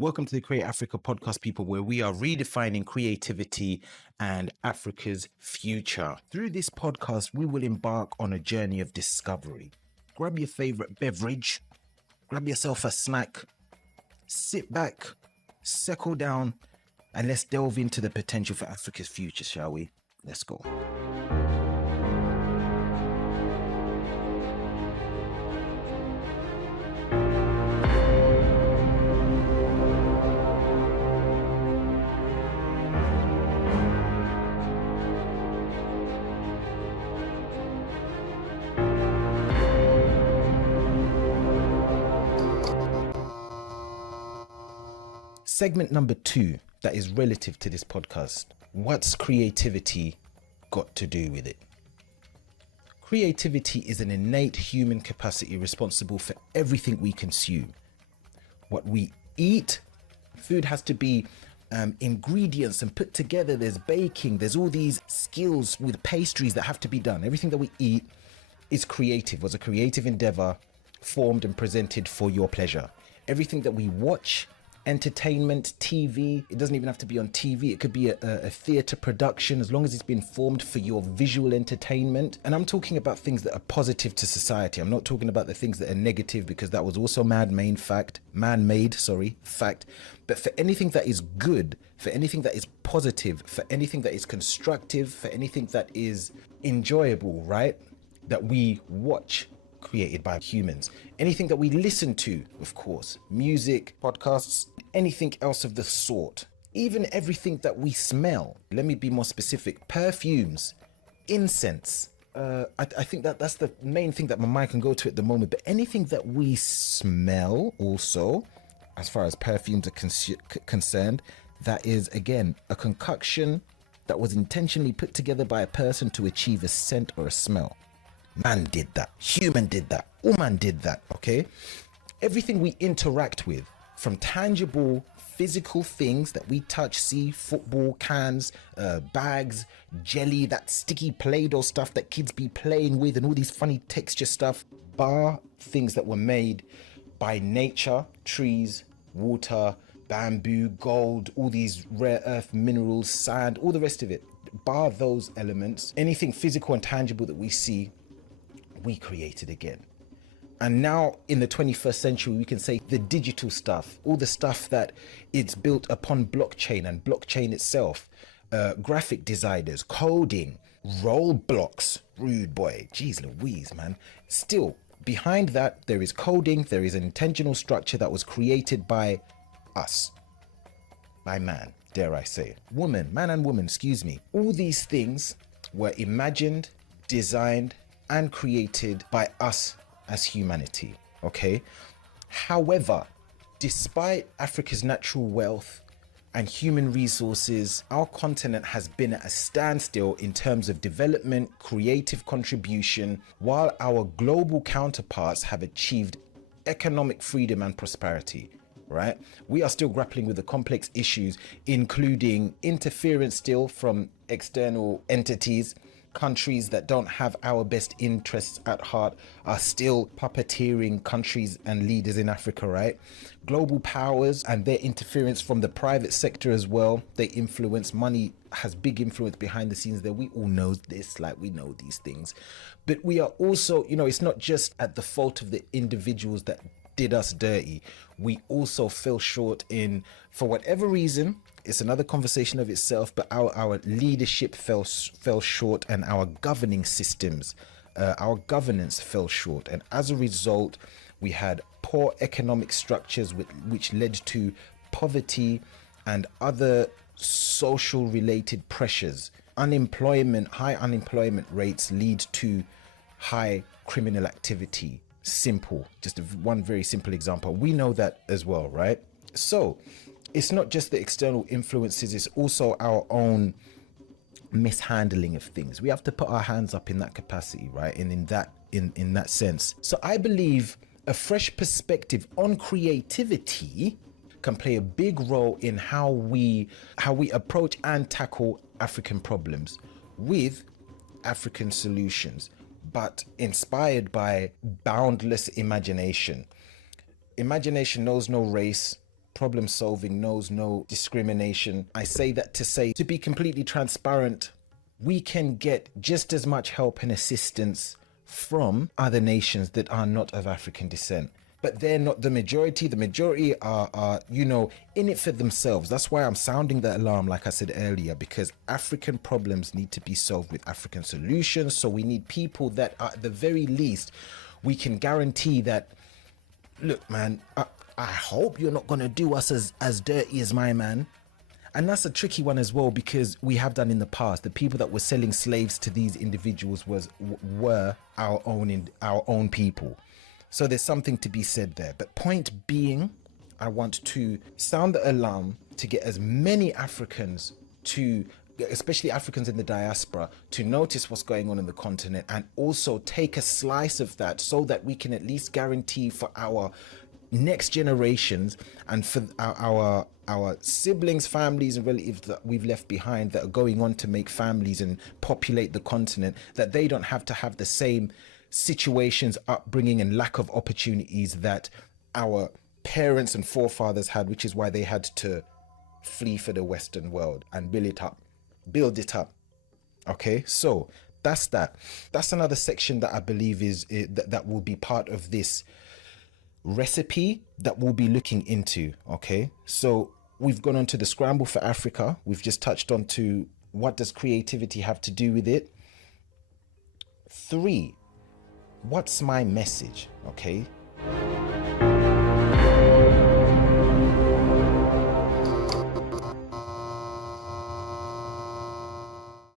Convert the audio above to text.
Welcome to the Cre8 Africa podcast, people, where we are redefining creativity and Africa's future. Through this podcast, we will embark on a journey of discovery. Grab your favorite beverage, grab yourself a snack, sit back, settle down, and let's delve into the potential for Africa's future, shall we? Let's go. Segment number 2 that is relative to this podcast. What's creativity got to do with it? Creativity is an innate human capacity responsible for everything we consume. What we eat, food has to be ingredients and put together. There's baking, there's all these skills with pastries that have to be done. Everything that we eat is creative, was a creative endeavor formed and presented for your pleasure. Everything that we watch, entertainment, TV, it doesn't even have to be on TV. It could be a theatre production, as long as it's been formed for your visual entertainment. And I'm talking about things that are positive to society. I'm not talking about the things that are negative, because that was also man-made fact. But for anything that is good, for anything that is positive, for anything that is constructive, for anything that is enjoyable, right? That we watch, created by humans. Anything that we listen to, of course, music, podcasts, anything else of the sort. Even everything that we smell. Let me be more specific. Perfumes, incense. I think that's the main thing that my mind can go to at the moment. But anything that we smell also, as far as perfumes are concerned, that is, again, a concoction that was intentionally put together by a person to achieve a scent or a smell. Man did that. Human did that. Woman did that. Okay. Everything we interact with, from tangible physical things that we touch, see, football cans, bags, jelly, that sticky Play-Doh stuff that kids be playing with, and all these funny texture stuff, bar things that were made by nature, trees, water, bamboo, gold, all these rare earth minerals, sand, all the rest of it. Bar those elements, anything physical and tangible that we see, we created again. And now in the 21st century, we can say the digital stuff, all the stuff that it's built upon blockchain and blockchain itself, graphic designers, coding, Roblox, rude boy, geez Louise, man. Still, behind that, there is coding, there is an intentional structure that was created by us, by man, dare I say. Man and woman, excuse me. All these things were imagined, designed, and created by us as humanity, okay? However, despite Africa's natural wealth and human resources, our continent has been at a standstill in terms of development, creative contribution, while our global counterparts have achieved economic freedom and prosperity, right? We are still grappling with the complex issues, including interference still from external entities. Countries that don't have our best interests at heart are still puppeteering countries and leaders in Africa, right? Global powers and their interference from the private sector as well. They influence, money has big influence behind the scenes there. We all know this, like we know these things. But we are also, it's not just at the fault of the individuals that did us dirty. We also fell short in, for whatever reason, it's another conversation of itself, but our leadership fell short, and our governing systems, our governance fell short. And as a result, we had poor economic structures which led to poverty and other social related pressures. High unemployment rates lead to high criminal activity. Simple, just one very simple example. We know that as well, right? So it's not just the external influences, it's also our own mishandling of things. We have to put our hands up in that capacity, right? And in that sense. So I believe a fresh perspective on creativity can play a big role in how we approach and tackle African problems with African solutions, but inspired by boundless imagination. Imagination knows no race, problem solving, knows no discrimination. I say that to say, to be completely transparent, we can get just as much help and assistance from other nations that are not of African descent. But they're not the majority. The majority are, you know, in it for themselves. That's why I'm sounding the alarm, like I said earlier, because African problems need to be solved with African solutions. So we need people that, at the very least, we can guarantee that, look, man, I hope you're not going to do us as dirty as my man. And that's a tricky one as well, because we have done in the past. The people that were selling slaves to these individuals were our own people. So there's something to be said there. But point being, I want to sound the alarm to get as many Africans to, especially Africans in the diaspora, to notice what's going on in the continent and also take a slice of that, so that we can at least guarantee for our next generations and for our siblings, families and relatives that we've left behind that are going on to make families and populate the continent, that they don't have to have the same situations, upbringing and lack of opportunities that our parents and forefathers had, which is why they had to flee for the Western world and build it up. Okay, so that's another section that I believe is that will be part of this recipe that we'll be looking into. Okay, so we've gone on to the Scramble for Africa. We've just touched on to what does creativity have to do with it. 3, what's my message? Okay,